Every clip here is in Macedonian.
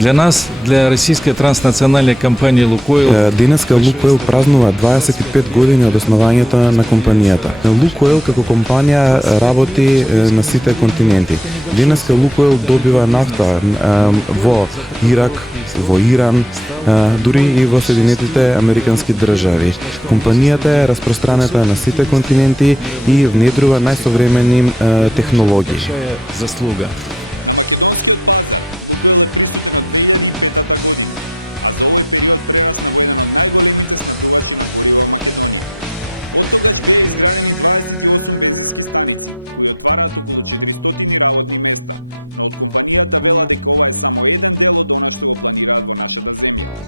Для нас, для российской транснациональной компании «Лукойл», Денеска Лукойл празнува 25 години од основањето на компанијата. Лукойл како компанија работи на сите континенти. Денеска Лукойл добива нафта во Ирак, во Иран, дури и во Соединетите Американски држави. Компанијата е распространета на сите континенти и внедрува најсовремени технологии. заслуга.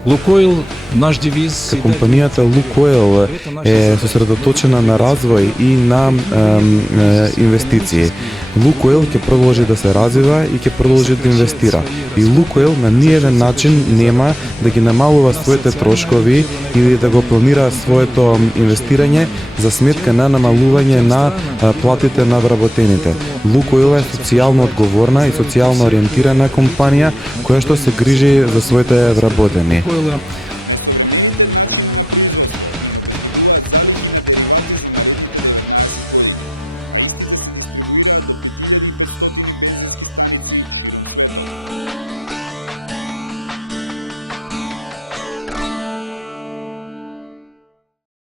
Лукойл, наш девиз. Компанијата Лукойл е сосредоточена на развој и на инвестиции. Лукойл ќе продолжи да се развива и ќе продолжи да инвестира. И Лукойл на ниеден начин нема да ги намалува своите трошкови или да го планира своето инвестирање за сметка на намалување на платите на вработените. Лукойл е социјално одговорна и социјално ориентирана компанија која што се грижи за своите вработени.